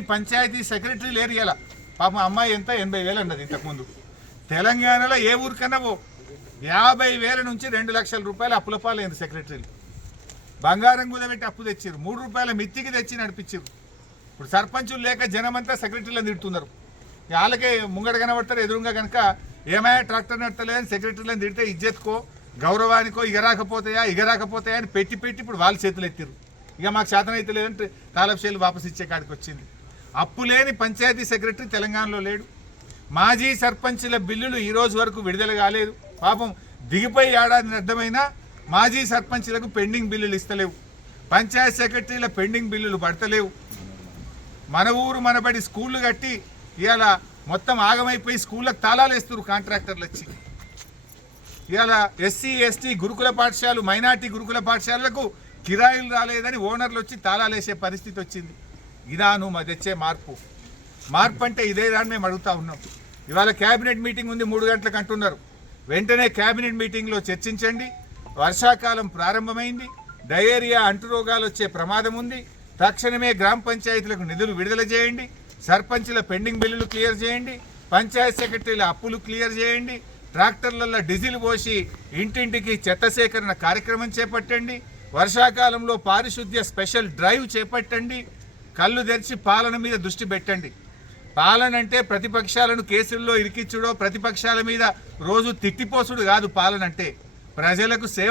లేని పంచాయతీ సెక్రటరీ లేరు ఇలా. పాపం అమ్మాయి ఎంత 80,000 అన్నది ఇంతకుముందు. తెలంగాణలో ఏ ఊరికన్నా 50,000 నుంచి 2 లక్షల రూపాయలు అప్పుల పాలైంది సెక్రటరీలు. బంగారం కుదబెట్టి అప్పు తెచ్చారు, 3 రూపాయల మిత్తికి తెచ్చి నడిపించారు. ఇప్పుడు సర్పంచులు లేక జనమంతా సెక్రటరీలను తిడుతున్నారు. వాళ్ళకే ముంగడ కనబడతారు, ఎదురుగా కనుక ఏమైనా ట్రాక్టర్ నడతలేదని సెక్రటరీలను తిడితే ఇజ్జత్కో గౌరవానికో ఇగరాకపోతాయా అని పెట్టి ఇప్పుడు వాళ్ళ చేతులు ఎత్తిరు. ఇక మాకు శాతం అయితే లేదంటే తాలబ్షేలు వాపసు ఇచ్చే కాడికి వచ్చింది. అప్పు లేని పంచాయతీ సెక్రటరీ తెలంగాణలో లేడు. మాజీ సర్పంచుల బిల్లులు ఈ రోజు వరకు విడుదల కాలేదు. పాపం దిగిపోయి ఏడాది అర్థమైనా మాజీ సర్పంచులకు పెండింగ్ బిల్లులు ఇస్తలేవు. పంచాయతీ సెక్రటరీల పెండింగ్ బిల్లులు పడతలేవు. మన ఊరు మనబడి స్కూళ్ళు కట్టి ఇవాళ మొత్తం ఆగమైపోయి స్కూళ్ళకు తాళాలు వేస్తున్నారు కాంట్రాక్టర్లు వచ్చి. ఇవాళ ఎస్సీ ఎస్టీ గురుకుల పాఠశాలలు మైనార్టీ గురుకుల పాఠశాలలకు కిరాయిలు రాలేదని ఓనర్లు వచ్చి తాళాలు వేసే పరిస్థితి వచ్చింది. ఇదాను మా తెచ్చే మార్పు అంటే ఇదే దాన్ని మేము అడుగుతా ఉన్నాం. ఇవాళ క్యాబినెట్ మీటింగ్ ఉంది 3 గంటలకు అంటున్నారు. వెంటనే క్యాబినెట్ మీటింగ్లో చర్చించండి. వర్షాకాలం ప్రారంభమైంది, డయేరియా అంటురోగాలు వచ్చే ప్రమాదం ఉంది. తక్షణమే గ్రామ పంచాయతీలకు నిధులు విడుదల చేయండి. సర్పంచుల పెండింగ్ బిల్లులు క్లియర్ చేయండి. పంచాయత్ సెక్రటరీల అప్పులు క్లియర్ చేయండి. ట్రాక్టర్లలో డీజిల్ పోసి ఇంటింటికి చెత్త సేకరణ కార్యక్రమం చేపట్టండి. వర్షాకాలంలో పారిశుద్ధ్య స్పెషల్ డ్రైవ్ చేపట్టండి. కళ్ళు తెరిచి పాలన మీద దృష్టి పెట్టండి. పాలన అంటే ప్రతిపక్షాలను కేసుల్లో ఇరికించుడో ప్రతిపక్షాల మీద రోజు తిట్టిపోసుడు కాదు. పాలన అంటే ప్రజలకు సేవ